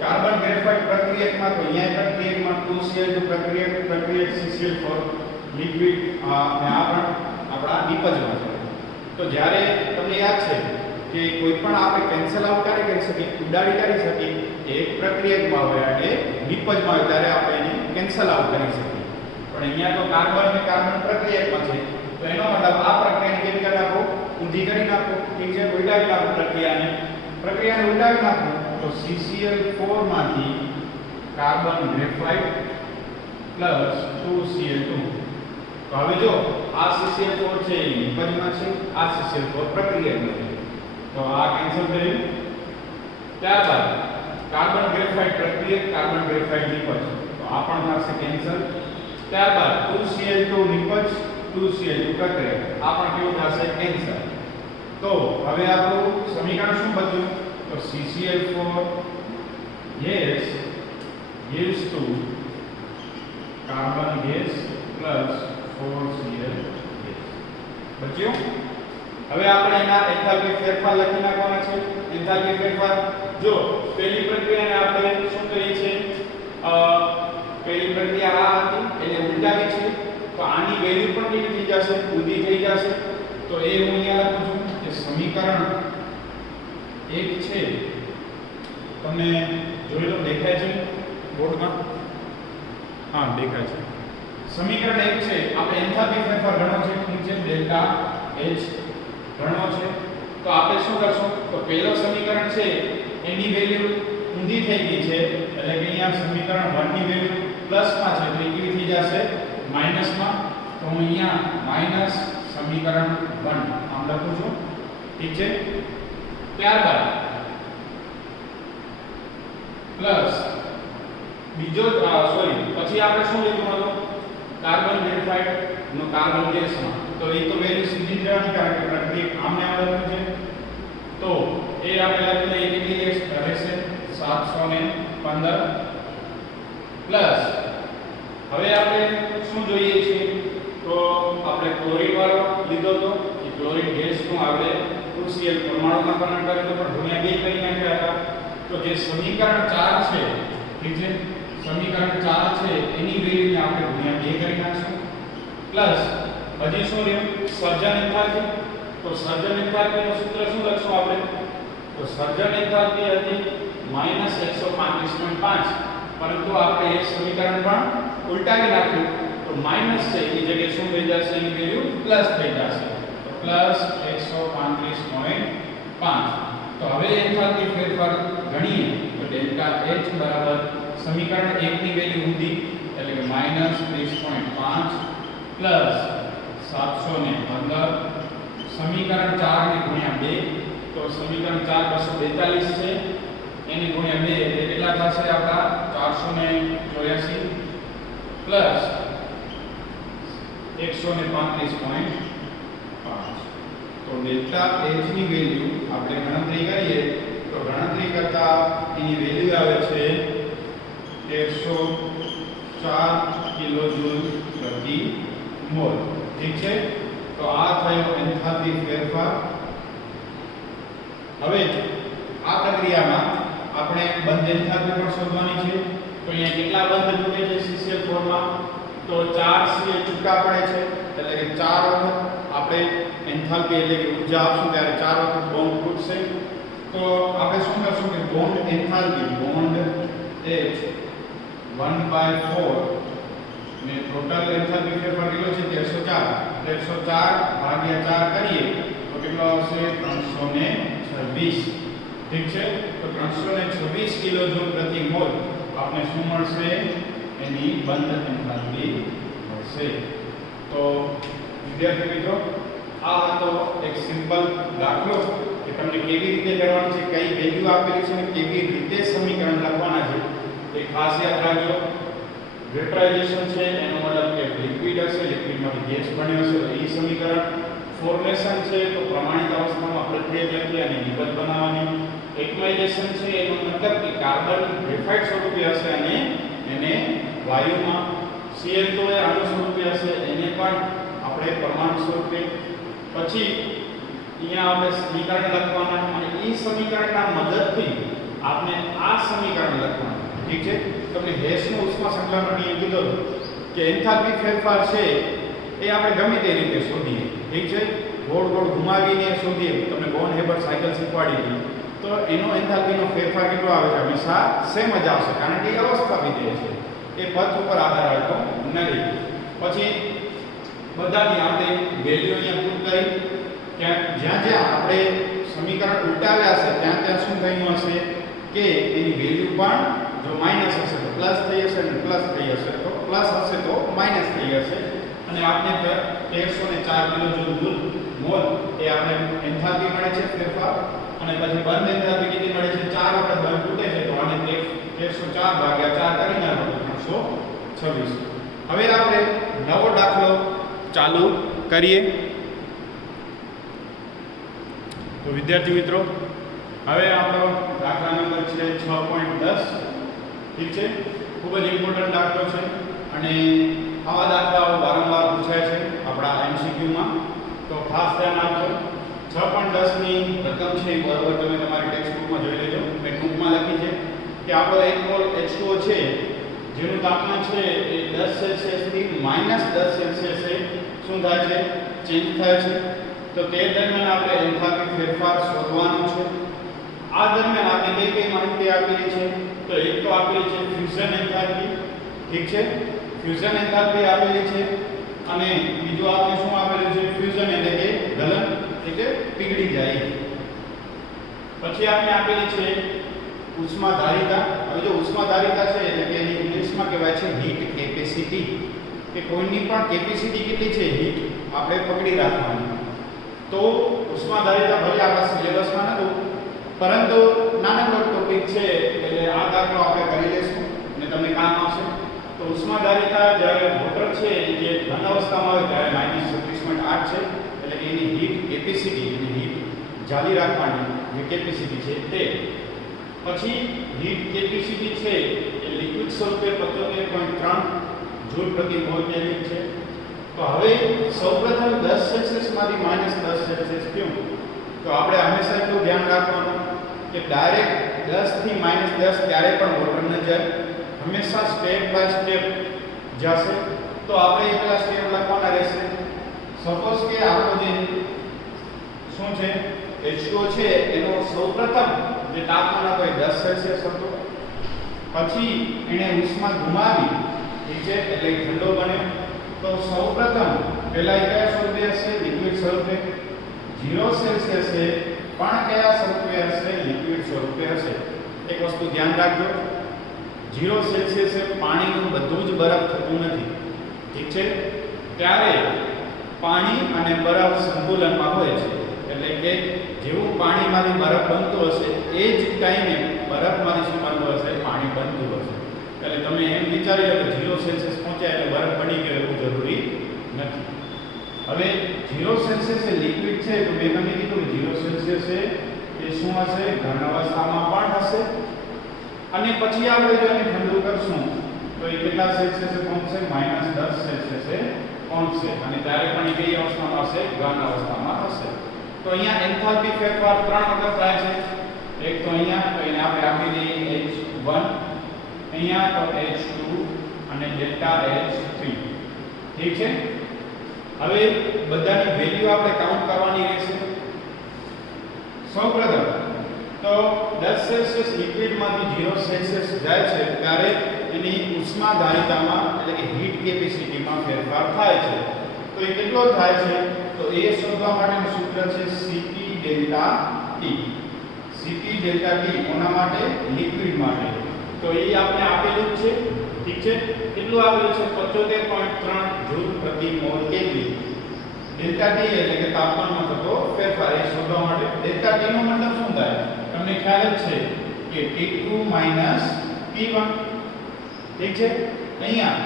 કાર્બન ગ્રેફાઇટ પ્રક્રિયકમાં, તો અહીંયા પ્રક્રિયકમાં 2Cl2 પ્રક્રિયક CCl4 લિક્વિડ અને આ પણ આપણા નિપજમાં છે. તો જ્યારે તમને યાદ છે કે કોઈ પણ આપણે કેન્સલ આઉટ કરી શકીએ, ઉડાડી કાઢી શકીએ, એક પ્રક્રિયકમાં હોય એટલે નિપજમાં હોય ત્યારે આપણે એને કેન્સલ આઉટ કરી શકીએ. પણ અહીંયા તો કાર્બન અને કાર્બન પ્રક્રિયકમાં છે, તો એનો મતલબ આ પ્રક્રિયાને કેવી કરી નાખો? ઊંધી કરી નાખો. ઠીક છે? ઉલટાવી નાખો પ્રક્રિયાને ઉલટાવી નાખો. તો CCl4 માંથી કાર્બન ગ્રેફાઇટ પ્લસ 2Cl2. તો હવે જો આ CCl4 છે એ નિપજમાં છે, આ CCl4 પ્રક્રિયકમાં છે, તો આ કેન્સલ થયું. ત્યારબાદ કાર્બન ગ્રેફાઇટ પ્રક્રિયક, કાર્બન ગ્રેફાઇટ નિપજ, તો આ પણ થશે કેન્સલ. ત્યારબાદ 2Cl2 નિપજ, 2Cl2 પ્રક્રિયક, આ પણ કેવું થશે? કેન્સલ. તો હવે આપણું સમીકરણ શું બચ્યું? તો CCl4 gas gives to carbon gas plus 4Cl gas. બચ્યું? હવે આપણે એના એન્થાલ્પી ફેરફાર લખી નાખવાના છે. એન્થાલ્પી ફેરફાર જો પહેલી પ્રક્રિયાને આપણે શું કરીએ છીએ? પહેલી પ્રક્રિયા આ હતી એટલે ઉલટાવી છે, તો આની વેલ્યુ પણ કેવી થઈ જશે? ઊંધી થઈ જશે. તો એ હું અહીંયા લખું છું કે સમીકરણ 1 છે, તમને જોઈ લો, દેખાય છે બોર્ડમાં? હા, દેખાય છે. સમીકરણ 1 છે, આપણે એન્થાલ્પી ફેરફાર ગણો છે. ઠીક છે? ડેલ્ટા H ગણો છે. તો આપણે શું કરશું? તો પહેલો સમીકરણ છે એની વેલ્યુ ઊંધી થઈ ગઈ છે, એટલે કે અહીંયા સમીકરણ 1 ની વેલ્યુ પ્લસમાં છે, તો એ કેવી થઈ જશે? માઈનસમાં. તો હું અહીંયા માઈનસ સમીકરણ 1 આમ લખું છું. ઠીક છે? ત્યારબાદ પ્લસ બીજો પછી આપણે શું લીધું હતું? કાર્બન ગ્રેફાઇટ નો કાર્બન ગેસમાં, તો એ તો વેલ્યુ સીધી જ રહેવાની, કારણ કે પ્રક્રિયા આમને આમ લખ્યું છે. ફરી આપણે લખી લઈએ કેટલી રહેશે 715 પ્લસ હવે આપણે શું જોઈએ છે તો આપણે ક્લોરીન વાળો લીધો તો એ ક્લોરીન ગેસ નું આપણે ક્રુશિયલ પરમાણુમાં કન્વર્ટ કરે તો પણ ગુણ્યા 2 કરી નાખ્યા હતા તો જે સમીકરણ 4 છે ઠીક છે સમીકરણ 4 છે એની વેલ્યુને આપણે ગુણ્યા 2 કરી નાખશું પ્લસ હજી શું રહ્યું સર્જન એન્થાલ્પી તો સર્જન એન્થાલ્પીનું સૂત્ર શું લખશું આપણે તો સર્જન એન્થાલ્પી હતી -135.5 પરંતુ આપણે એ સમીકરણ પણ ઉલટાવી નાખ્યું તો માઈનસ છે એની જગ્યાએ શું થઈ જશે એની વેલ્યુ પ્લસ થઈ જશે તો પ્લસ 135.5 તો હવે એન્થાલ્પી ફેરફાર ગણીએ તો ડેલ્ટા H બરાબર સમીકરણ 1 ની વેલ્યુ ઊંધી એટલે કે -30.5 પ્લસ 715 સમીકરણ 4 ને ગુણ્યા 2 તો સમીકરણ 4 242 છે એને ગુણ્યા 2 એટલે કેટલા થશે આપડા 484 પ્લસ 135.5 તો ડેલ્ટા H ની વેલ્યુ આપણે ગણતરી કરીએ તો ગણતરી કરતા એની વેલ્યુ આવે છે 104 કિલોજૂલ પ્રતિ મોલ ઠીક છે તો આ થયો એન્થાલ્પી ફેરફાર હવે આ પ્રક્રિયામાં આપણે બંધ એન્થાલ્પી પણ શોધવાની છે તો અહીંયા કેટલા બંધ તૂટે છે CCl ફોર્મમાં તો 4 Cl છૂટા પડે છે એટલે કે 4 વખત આપણે એન્થાલ્પી એટલે કે ઊર્જા આપશું ત્યારે 4 વખત બોન્ડ તૂટશે તો આપણે શું કરશું કે બોન્ડ એન્થાલ્પી બોન્ડ H 1/4 ને ટોટલ એન્થાલ્પી ફેરફાર કેટલો છે 104 ભાગ્યા 4 કરીએ તો કેટલો આવશે 326 ઠીક છે તો 326 કિલોજૂલ પ્રતિ મોલ આપણે શું મળશે એની બંધ એન્થાલ્પી મળશે તો વિદ્યાર્થી મિત્રો આ હતો એક સિમ્પલ દાખલો કે તમને કેવી રીતે કરવાનું છે કઈ વેલ્યુ આપેલી છે અને કેવી રીતે સમીકરણ લખવાના છે એ ખાસ યાદ રાખજો વેપરાઇઝેશન છે એનો મતલબ કે લિક્વિડ હશે લિક્વિડમાંથી ગેસ બન્યો હશે તો એ સમીકરણ ફોર્મેશન છે તો પ્રમાણિત અવસ્થામાં પ્રક્રિયા લખી અને નિબંધ બનાવવાની એક્યુમાઇઝેશન છે એનો મતલબ કે કાર્બન ગ્રેફાઇટ સ્વરૂપે હશે અને એને વાયુમાં Cl તો એ અણુ સ્વરૂપે હશે એને પણ આપણે પરમાણુ સ્વરૂપે પછી અહીંયા આપણે સમીકરણ લખવાના અને એ સમીકરણના મદદથી આપણે આ સમીકરણ લખવાનું ઠીક છે તમને હેસનો ઉષ્મા સંકલનનો નિયમ કીધો કે એન્થાલ્પી ફેરફાર છે એ આપણે ગમે તે રીતે શોધીએ ઠીક છે ગોળ ગોળ ઘુમાવીને શોધીએ તમને બોન હેબર સાયકલ શીખવાડી હતી તો એનો એન્થાલ્પીનો ફેરફાર કેટલો આવે છે હંમેશા સેમ જ આવશે કારણ કે એ અવસ્થા વિધેય છે એ પથ ઉપર આધાર રાખતો નથી પછી બધાની આપણે વેલ્યુ અહીંયા પુટ કરી ત્યાં જ્યાં જ્યાં આપણે સમીકરણ ઉલટાવ્યા છે ત્યાં ત્યાં શું થયું હશે કે એની વેલ્યુ પણ જો માઈનસ હશે તો પ્લસ થઈ હશે અને પ્લસ થઈ હશે તો પ્લસ હશે તો માઈનસ થઈ હશે અને આપણે 104 કિલોજૂલ મોલ એ આપણે એન્થાલ્પી મળે છે ફેરફાર અને પછી બંધ એન્થાલ્પી કેટલી મળે છે 4 વખત બંધ તૂટે છે તો આને 104 ભાગ્યા 4 કરી નાખો તો 326 હવે આપણે નવો દાખલો ચાલુ કરીએ તો વિદ્યાર્થી મિત્રો હવે આપણો દાખલા નંબર છે 6.10 ઠીક છે ખૂબ જ ઇમ્પોર્ટન્ટ દાખલો છે અને આવા દાખલાઓ વારંવાર પૂછાય છે આપણા MCQ માં તો ખાસ ધ્યાન આપજો 6.10 ની રકમ છે એ બરાબર તમે તમારી ટેક્સ્ટ બુકમાં જોઈ લેજો મેં ટૂંકમાં લખી છે કે આપણો 1 મોલ H2O છે જેનું તાપમાન છે એ 10 સેલ્સિયસ થી -10 સેલ્સિયસ શું થાય છે ચેન્જ થાય છે તો તે દરમિયાન આપણે એન્થાલ્પી ફેરફાર શોધવાનો છે આ દરમિયાન આપણે કઈ કઈ માહિતી આપેલી છે તો એક તો આપેલી છે ફ્યુઝન એન્થાલ્પી ઠીક છે ફ્યુઝન એન્થાલ્પી આપેલી છે અને બીજું આપણે શું આપેલું છે ફ્યુઝન એટલે કે ગલન એટલે પીગળી જાય પછી આપણે આપેલી છે ઉષ્માધારિતા હવે જો ઉષ્માધારિતા છે એટલે કે એની ઇંગ્લિશમાં કહેવાય છે હીટ કેપેસિટી કે કોઈની પણ કેપેસિટી કેટલી છે હીટ આપણે પકડી રાખવાની તો ઉષ્માધારિતા ભલે આપણા સિલેબસમાં નહોતું પરંતુ નાનકડો ટોપિક છે એટલે આ દાખલો આપણે કરી લઈશું અને તમને કામ આવશે તો ઉષ્માધારિતા જ્યારે વોટર છે જે ઘન અવસ્થામાં હોય ત્યારે -36.8 છે એટલે કે એની હીટ કેપેસિટી એની હીટ જાળી રાખવાની જે કેપેસિટી છે તે. પછી હીટ કેપેસિટી છે એ લિક્વિડ સ્વરૂપે 75.3 જૂલ પ્રતિ મોલ કેલ્વિન છે. તો હવે સૌપ્રથમ 10 સેલ્સિયસ માંથી -10 સેલ્સિયસ ક્યું? તો આપણે હંમેશા એટલું ધ્યાન રાખવાનું કે ડાયરેક્ટ 10 થી -10 ક્યારે પણ વોટર ન જાય, હંમેશા સ્ટેપ બાય સ્ટેપ જશે. તો આપણે એ પેલા સ્ટેપ લખવાના રહેશે. સપોઝ કે આપણો જે શું છે H2O છે એનો સૌપ્રથમ જે તાપમાન હતો એ 10 સેલ્સિયસ હતો. પછી એને ઉષ્મા ગુમાવી, ઠીક છે, એટલે ઠંડો બન્યો. તો સૌપ્રથમ પહેલા એ કયા સ્વરૂપે હશે? લિક્વિડ સ્વરૂપે. 0 સેલ્સિયસ છે પણ કયા સ્વરૂપે હશે? લિક્વિડ સ્વરૂપે હશે. એક વસ્તુ ધ્યાન રાખજો, 0 સેલ્સિયસ પાણીનું બધું જ બરફ થતું નથી, ઠીક છે. ત્યારે પાણી અને બરફ સંતુલનમાં હોય છે. એટલે કે જેવું પાણીમાંથી બરફ બનતું હશે એ જ ટાઈમે બરફમાંથી શું બનતું હશે? પાણી બનતું હશે. એટલે તમે એમ વિચારી લો કે 0 સેલ્સિયસ પહોંચ્યા એટલે બરફ બની ગયો એવું જરૂરી નથી. હવે 0 સેલ્સિયસ એ લિક્વિડ છે તો મેં તમને કીધું કે 0 સેલ્સિયસ એ શું હશે? ઘન અવસ્થામાં પણ હશે. અને પછી આપણે જો એને ઠંડુ કરશું તો એ કેટલા સેલ્સિયસ પહોંચશે? -10 સેલ્સિયસ પહોંચશે. અને ત્યારે પણ એ કઈ અવસ્થામાં હશે? ઘન અવસ્થામાં હશે. તો અહીંયા એન્થાલ્પી ફેરફાર 3 વખત થાય છે. એક તો અહીંયા તો એને આપણે આપી દઈએ H1, અહીંયા તો H2 અને ડેલ્ટા H3, ઠીક છે. હવે બધાની વેલ્યુ આપણે કાઉન્ટ કરવાની રહેશે. સૌપ્રથમ તો 10 સેલ્સિયસ લિક્વિડમાંથી 0 સેલ્સિયસ જાય છે ત્યારે એની ઉષ્માધારિતામાં એટલે કે હીટ કેપેસિટીમાં ફેરફાર થાય છે. તો એ કેટલો થાય છે? તો એ શોધવા માટેનું સૂત્ર છે Cp delta T. Cp delta T કોના માટે? લિક્વિડ માટે. તો એ આપણે આપેલું જ છે, ઠીક છે. કેટલું આપેલું છે? 75.3 જૂલ પ્રતિ મોલ કેલ્વિન. ડેલ્ટા T એટલે કે તાપમાનમાં થતો ફેરફાર એ શોધવા માટે. ડેલ્ટા T નો મતલબ શું થાય? તમને ખ્યાલ જ છે કે T2 T1, ઠીક છે. અહીંયા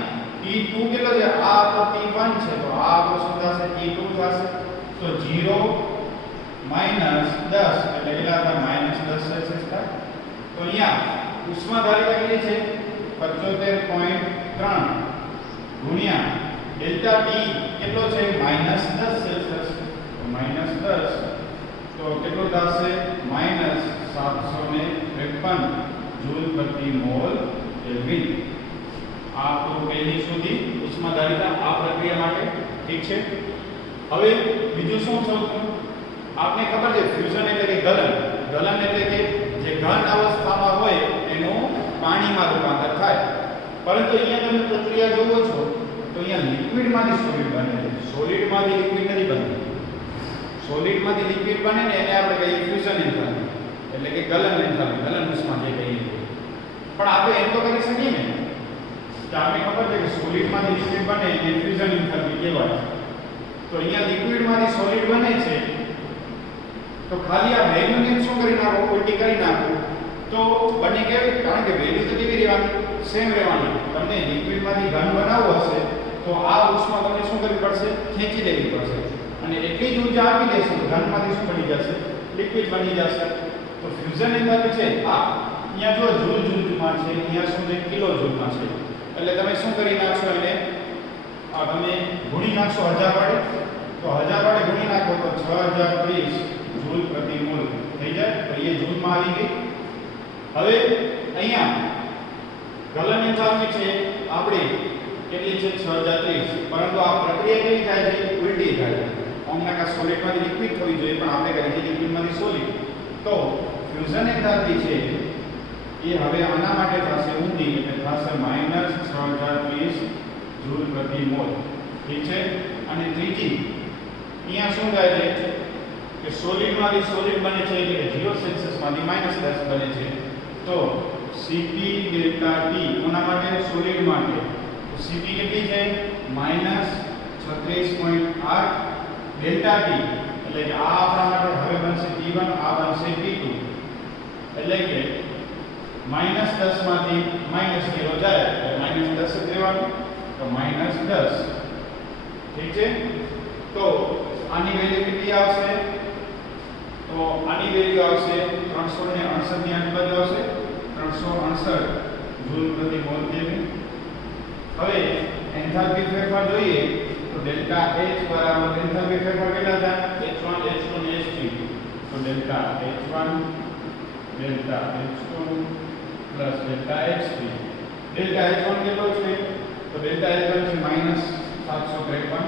T2 કેટલો છે? આ તો T1 છે તો આ આપણો શું થશે? T2 થશે. તો 0 -10 એટલે કેટલા થાય? -10 સેલ્સિયસ થાય. તો અહીંયા ઉષ્માધારિતા કેટલી છે? 75.3 ગુણ્યા ડેલ્ટા T કેટલો છે? -10 સેલ્સિયસ. તો -10 તો કેટલું થશે? -753 જૂલ પ્રતિ મોલ કેલ્વિન. આ તો પહેલી સુધી ઉષ્માધારિતા આ પ્રક્રિયા માટે, ઠીક છે. હવે બીજું શું શોધવું? આપને ખબર છે ફ્યુઝન એટલે કે ગલન. ગલન એટલે કે જે ઘન અવસ્થામાં હોય એનું પાણીમાં રૂપાંતર થાય. પરંતુ અહીંયા તમે પ્રક્રિયા જોવો છો તો અહીંયા લિક્વિડમાંથી સોલિડ બને છે. સોલિડમાંથી લિક્વિડ નથી બનતું. સોલિડમાંથી લિક્વિડ બને ને એને આપણે કહીએ ફ્યુઝન એન્થાલ્પી એટલે કે ગલન એન્થાલ્પી, ગલન ઉષ્મા જે કહીએ. પણ આપણે એમ તો કરી શકીએ ને કે આપણે ખબર છે કે સોલિડમાંથી લિક્વિડ બને એને ફ્યુઝન એન્થાલ્પી કહેવાય. તો અહીંયા લિક્વિડમાંથી સોલિડ બને છે તો ખાલી આ વેલ્યુને શું કરી નાખો? ઉલટી કરી નાખો તો બને કેવી? કારણ કે વેલ્યુ તો કેવી રહેવાની? સેમ રહેવાની. તમને લિક્વિડમાંથી ઘન બનાવવું હશે તો આ ઉષ્મા તમને શું કરવી પડશે? ખેંચી લેવી પડશે. અને એટલી જ ઊર્જા આપી દેશે તો ઘનમાંથી શું બની જશે? લિક્વિડ બની જશે. તો ફ્યુઝન એન્થાલ્પી છે આ અહીંયા જો જૂલમાં છે, અહીંયા શું છે? કિલો જૂલમાં છે. એટલે તમે શું કરી નાખશો? એને આ તમે ગુણી નાખશો 1000 વડે. તો 1000 વડે ગુણી નાખો તો 6030 જૂલ પ્રતિ મોલ થઈ જાય. તો એ જૂલમાં આવી ગઈ. હવે અહીંયા ગલન એન્થાલ્પી છે આપણી કેટલી છે? 6030. પરંતુ આ પ્રક્રિયા કેવી થાય છે? ઉલટી થાય છે. ઓમનાકા સોલિડમાંથી લિક્વિડ થવી જોઈએ પણ આપણે કરીએ છીએ લિક્વિડમાંથી સોલિડ. તો ફ્યુઝન એન્થાલ્પી છે એ હવે આના માટે થશે ઊંધી એટલે થશે -6030 જૂલ પ્રતિ મોલ, ઠીક છે. અને ત્રીજી અહીંયા શું થાય છે કે સોલિડમાંથી સોલિડ બને છે એટલે કે 0 સેલ્સિયસમાંથી -10 બને છે. તો Cp ડેલ્ટા T કોના માટે? સોલિડ માટે. તો Cp કેટલી છે? -36.8 ડેલ્ટા T એટલે કે આ આપણા માટે હવે બનશે T1, આ બનશે T2. એટલે કે -10 માંથી -0 જાય એટલે -10 જ રહેવાનું. તો -10, ઠીક છે. તો આની વેલ્યુ કેટલી આવશે? તો તો આની વેલ્યુ આવશે 368 ની આજુબાજુ આવશે 368 જૂલ પ્રતિ મોલ કેલ્વિન. હવે એન્થાલ્પી ફેરફાર જોઈએ તો ડેલ્ટા H બરાબર એન્થાલ્પી ફેરફાર કેટલા થાય H1 H2 અને H3. તો delta H1 delta H2 plus delta H3. Delta H1 કેટલો છે તો ડેલ્ટા H1 છે -753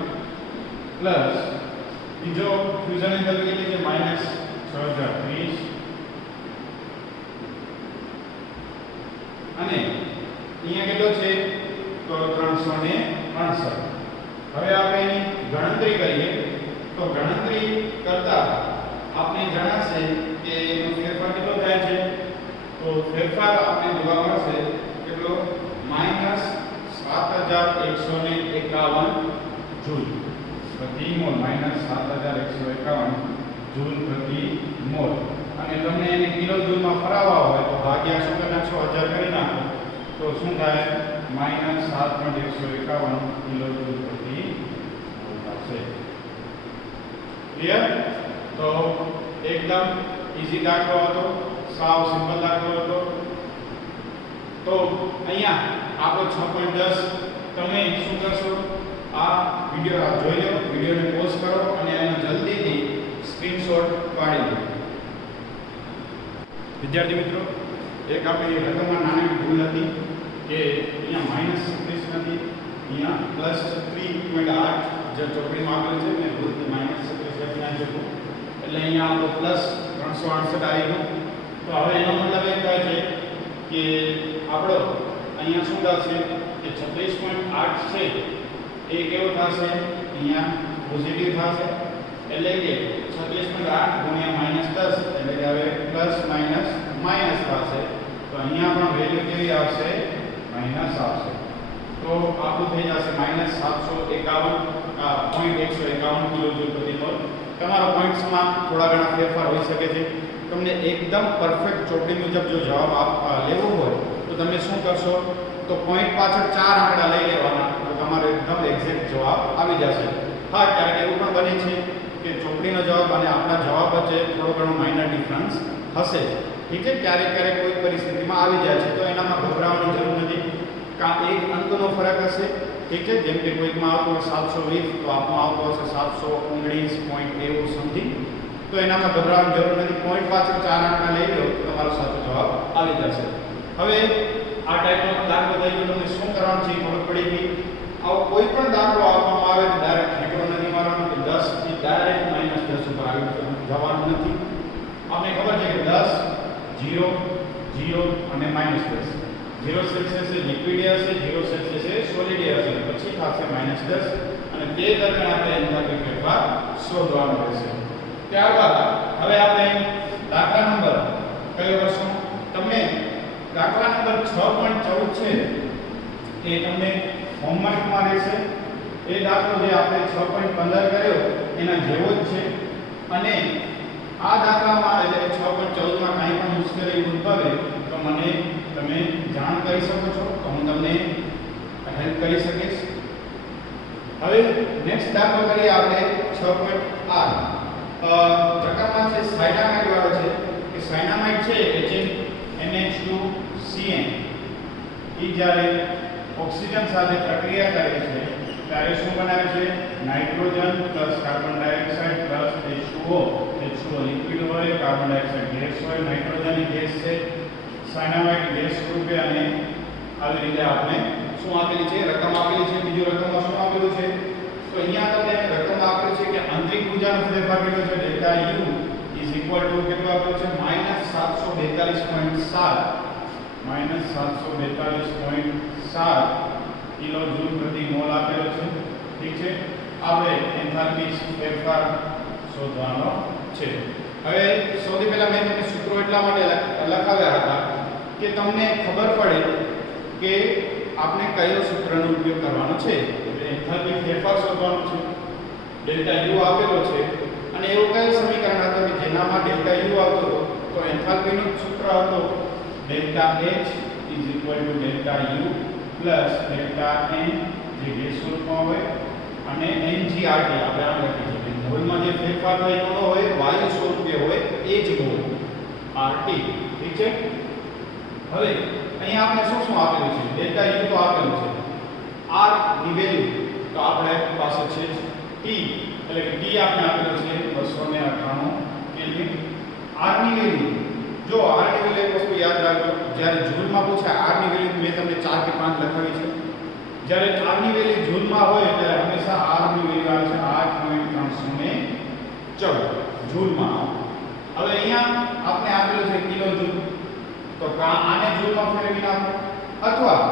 પ્લસ બીજો ફ્યુઝન એન્થાલ્પી કેટલી છે -6030 અને અહીંયા કેટલો છે તો 368. હવે આપણે એની ગણતરી કરીએ તો ગણતરી કરતા આપણે જણાશે કે એનો ફેરફાર કેટલો થાય છે. તો ફેરફાર આપણે જોવા મળશે કેટલો -7151 જૂલ પ્રતિ મોલ -7151 જૂલ પ્રતિ મોલ. અને તમને એને કિલો જૂલમાં ફરાવવા હોય તો ભાગ્યા શું કરી નાખશો 1000 કરી નાખો તો શું થાય -7.151 કિલો જૂલ પ્રતિ મોલ થશે. ક્લિયર? તો એકદમ ઈઝી દાખલો હતો, સાવ સિમ્પલ દાખલો હતો. તો અહીંયા આપણો 6.10 તમે શું કરશો આ વિડિયો જોઈ લો, વિડિયોને પોઝ કરો અને એનો જલ્દીથી સ્ક્રીનશોટ પાડી લો. વિદ્યાર્થી મિત્રો, એક આપણી રકમમાં નાની ભૂલ હતી કે અહીંયા -36 નથી, અહીંયા +3.8 જે ચોકડીમાં આપેલું છે ને ભૂલથી -36 લખી નાખ્યું એટલે અહીંયા આપણો +368 આવી ગયો. તો હવે એનો મતલબ એ થાય છે કે આપણો અહીંયા શું થશે કે 36.8 છે એ કેવો થશે અહીંયા પોઝિટિવ થશે એટલે કે 36.8 ગુણ્યા -10 એટલે કે હવે પ્લસ માઈનસ માઈનસ થશે. તો અહીંયા પણ વેલ્યુ કેવી આવશે માઈનસ આવશે. તો આપણું થઈ જશે -751.151 કિલોજૂલ પ્રતિ મોલ. તમારા પોઈન્ટ્સમાં થોડા ઘણા ફેરફાર હોઈ શકે છે. તમને એકદમ પરફેક્ટ ચોકડી મુજબ જો જવાબ લેવો હોય તો તમે શું કરશો તો પોઈન્ટ પાછળ 4 આંકડા લઈ લેવાના તો તમારો એકદમ એક્ઝેક્ટ જવાબ આવી જશે. હા, ક્યારેક એવું પણ બને છે કે ચોકડીનો જવાબ અને આપણા જવાબ વચ્ચે થોડો ઘણો માઇનર ડિફરન્સ હશે. ઠીક છે, ક્યારેક ક્યારેક કોઈ પરિસ્થિતિમાં આવી જાય છે તો એનામાં ગભરાવાની જરૂર નથી. કાં એક અંકનો ફરક હશે, ઠીક છે, જેમ કે કોઈકમાં આવતો હોય 720 તો આપમાં આવતો હશે 719 પોઈન્ટ એવું સમથિંગ. તો એનામાં ગભરાવાની જરૂર નથી. પોઈન્ટ પાછળ 4 આંકડા લઈ લો તો તમારો સાચો જવાબ આવી જશે. હવે આ ટાઈપનો દાખલો થઈ ગયો, તમને શું કરવાનું છે ખબર પડી ગઈ. આવો કોઈ પણ દાખલો આપવામાં આવે તો ડાયરેક્ટ ઠેકડો નથી મારવાનો કે 10 થી ડાયરેક્ટ -10 ઉપર આવી જવાનું નથી. આપણે ખબર છે કે 10 0 0 અને -10. 0 સેલ્સિયસ એ લિક્વિડ હશે, 0 સેલ્સિયસ એ સોલિડ હશે, પછી થશે -10 અને તે દરમિયાન આપણે એન્થાલ્પી ફેરફાર શોધવાનો રહેશે. ત્યારબાદ હવે આપણે દાખલા નંબર કયો કરશું? તમને દાખલા નંબર 6.14 છે એ તમને હોમવર્કમાં રહેશે. એ દાખલો જે આપણે 6.15 કર્યો એના જેવો જ છે અને આ દાખલામાં એટલે 6.14 માં કંઈ પણ મુશ્કેલી ઉદ્ભવે તો મને તમે જાણ કરી શકો છો, તો હું તમને હેલ્પ કરી શકીશ. હવે નેક્સ્ટ દાખલો કરીએ આપણે 6.8. પ્રકારમાં છે સાયનામાઇડ વાળો છે કે સાયનામાઇડ છે કે NH2CN એ જ્યારે ઓક્સિજન સાથે પ્રક્રિયા કરે છે ત્યારે શું બનાવે છે nitrogen plus carbon dioxide plus H2O. H2O liquid હોય, કાર્બન ડાયોક્સાઇડ ગેસ હોય, નાઇટ્રોજન એ ગેસ છે, સાયનામાઇડ ગેસ રૂપે. અને આવી રીતે આપણે શું આપેલી છે રકમ આપેલી છે. બીજું રકમમાં શું આપેલું છે તો અહીંયા તમને રકમ આપેલી છે કે આંતરિક ઊર્જાનો ફેરફાર કેટલો છે delta U is equal two કેટલો આપ્યો છે -742.7 કિલો જૂલ પ્રતિ મોલ આપેલો છે. ઠીક છે, આપણે એન્થાલ્પી ફેરફાર શોધવાનો છે. હવે સૌથી પહેલા મેં તમને સૂત્રો એટલા માટે લખાવ્યા હતા કે તમને ખબર પડે કે આપણે કયો સૂત્રનો ઉપયોગ કરવાનો છે. એટલે એન્થાલ્પી ફેરફાર શોધવાનો છે. ડેલ્ટા U આપેલો છે અને એવું કયું સમીકરણ હતું કે જેનામાં ડેલ્ટા U આવતો તો એન્થાલ્પીનું સૂત્ર હતો delta H is equal to delta U plus delta N જે ગેસ સ્વરૂપમાં હોય અને NGRT આપણે આમ લખી શકીએ. મોલમાં જે ફેરફાર થયેલો હોય વાયુ વાયુ સ્વરૂપે હોય એ જ મોલ RT. ઠીક છે. હવે અહીંયા આપણે શું શું આપેલું છે? ડેલ્ટા U તો આપેલું છે. R ની વેલ્યુ તો આપણે પાસે છે T, એટલે કે T આપણે આપેલું છે 298 કેલ્વિન. R ની વેલ્યુ, જો R ની વેલ્યુ એક વસ્તુ યાદ રાખજો, જ્યારે જૂલમાં પૂછે R ની વેલ્યુ મેં તમને 4 કે 5 લખાવી છે. જ્યારે R ની વેલ્યુ જૂલમાં હોય ત્યારે હંમેશા R ની વેલ્યુ આવે છે 8.314 જૂલમાં. હવે અહીંયા આપણે આપેલું છે કિલો જૂલ, તો આને જૂલમાં ફેરવી નાખો, અથવા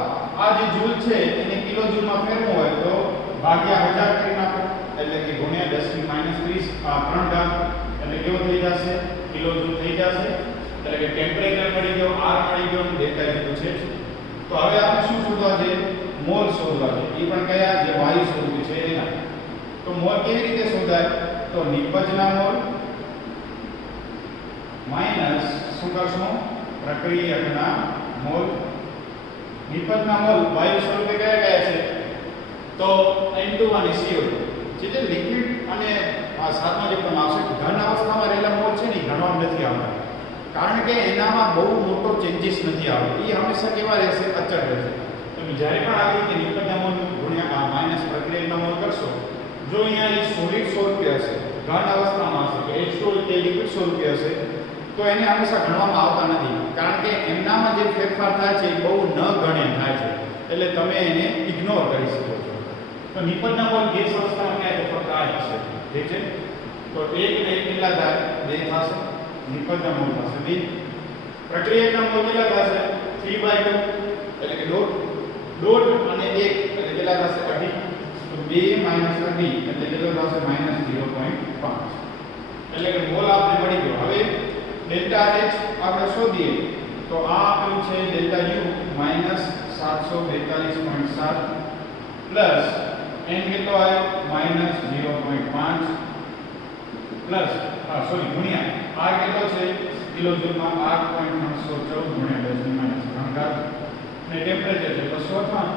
આ જે જૂલ છે એને કિલો જૂલમાં ફેરવવું હોય તો ભાગ્યા 1000 કરી નાખો, એટલે કે ગુણ્યા 10 ની -30 3 ઘાત, એટલે કેવો થઈ જશે? કિલો જૂલ થઈ જશે. એટલે કે ટેમ્પરેચર મળી ગયો, R મળી ગયો, ડેલ્ટા U છે. તો હવે આપણે શું શોધવા છે? મોલ શોધવા છે. એ પણ કયા? જે વાયુ સ્વરૂપે છે એના. તો મોલ કેવી રીતે શોધાય? તો નિપજના મોલ માઈનસ શું કરશું? પ્રક્રિયકના મોલ. નિપજના મોલ વાયુ સ્વરૂપે કયા કયા છે? તો N2 અને CO2. જે લિક્વિડ અને આ સાતમા જે પણ આવશે ઘન અવસ્થામાં રહેલા મોલ છે ને ગણવા નથી આવતા, કારણ કે એનામાં બહુ મોટો ચેન્જીસ નથી આવતો. એ હંમેશા કેવા રહેશે? અચળ રહેશે. તમે જ્યારે પણ આવી રીતે નિપજના મોલ ગુણ્યા માઈનસ પ્રક્રિયકના મોલ કરશો, જો અહીંયા એ સોલિડ સ્વરૂપે હશે, ઘન અવસ્થામાં હશે, કે H2O તે લિક્વિડ સ્વરૂપે હશે, તો એને હંમેશા ગણવામાં આવતા નથી, કારણ કે એમનામાં જે ફેરફાર થાય છે એ બહુ ન ગણે થાય છે, એટલે તમે એને ઇગ્નોર કરી શકો છો. તો નિપજના મોલ ગેસ અવસ્થામાં ક્યાં તો ફક્ત આ જ છે. ઠીક છે. તો 1 ને 1 કેટલા થાય? 2 થશે. નિપજના મોલ થશે 2. પ્રક્રિયકના મોલ કેટલા થશે? 3/2, એટલે કે દોઢ અને 1 એટલે કેટલા થશે? 2.5. તો 2 - 2.5 એટલે કેટલો થશે? -0.5. એટલે કે મોલ આપણે મળી ગયો. હવે ડેલ્ટા H આપણે શોધીએ તો આ આપેલું છે ડેલ્ટા U -742.7 પ્લસ n કેટલો આવ્યો? -0.5 પ્લસ ગુણ્યા R કેટલો છે? કિલો જૂલમાં 8.314 ગુણ્યા 10 ની -3 ઘાત, અને ટેમ્પરેચર છે 298.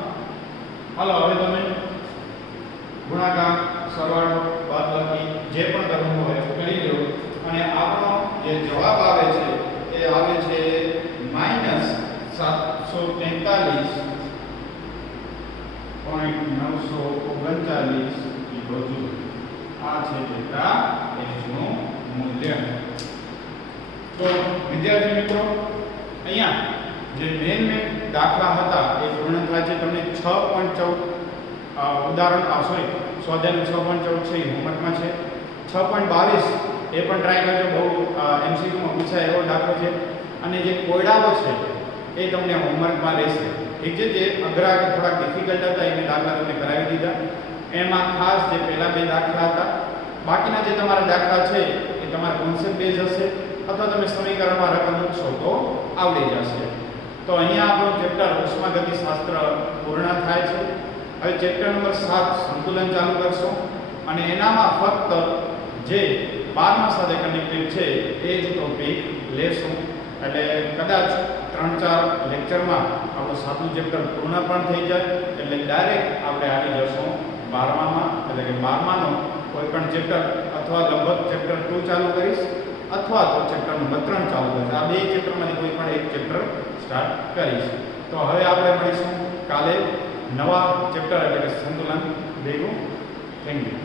હાલો હવે તમે ગુણાકાર, સરવાળો, બાદબાકી જે પણ કરવું હોય કરી લો, અને આપણો જે જવાબ આવે છે એ આવે છે -743.939 કિલોજૂલ. આ છે ડેલ્ટા H નું મૂલ્ય. તો વિદ્યાર્થી મિત્રો, અહીંયા જે મેન દાખલા હતા એ પૂર્ણ થાય છે. તમને 6.14 ઉદાહરણ સ્વાધ્યાય 6.14 છે એ હોમવર્કમાં છે. 6.22 એ પણ ટ્રાય કરજો, બહુ MCQમાં પૂછાય એવો દાખલો છે. અને જે કોયડાઓ છે એ તમને હોમવર્કમાં રહેશે. ઠીક છે. જે અઘરા કે થોડાક ડિફિકલ્ટ હતા એને દાખલા તમને કરાવી દીધા. એમાં ખાસ જે પહેલા 2 દાખલા હતા, બાકીના જે તમારા દાખલા છે એ તમારા કોન્સેપ્ટ બેઝ હશે, અથવા તમે સમીકરણમાં રકમ મૂકશો તો આવડી જશે. તો અહીંયા આપણું ચેપ્ટર ઉષ્માગતિશાસ્ત્ર પૂર્ણ થાય છે. હવે ચેપ્ટર નંબર 7 સંતુલન ચાલુ કરશો, અને એનામાં ફક્ત જે 12મા સાથે કનેક્ટેડ છે એ જ ટોપિક લેશું. એટલે કદાચ 3-4 લેક્ચરમાં આપણું 7મું ચેપ્ટર પૂર્ણ પણ થઈ જાય, એટલે ડાયરેક્ટ આપણે આવી જશું 12મામાં. એટલે કે 12માનો કોઈ પણ ચેપ્ટર અથવા લગભગ ચેપ્ટર 2 ચાલુ કરીશ, અથવા તો ચેપ્ટર નંબર 3 ચાલુ કરીશ. આ 2 ચેપ્ટરમાંથી કોઈ પણ એક ચેપ્ટર સ્ટાર્ટ કરીશ. તો હવે આપણે મળીશું કાલે નવા ચેપ્ટર એટલે કે સંતુલન ભેગું. Thank you.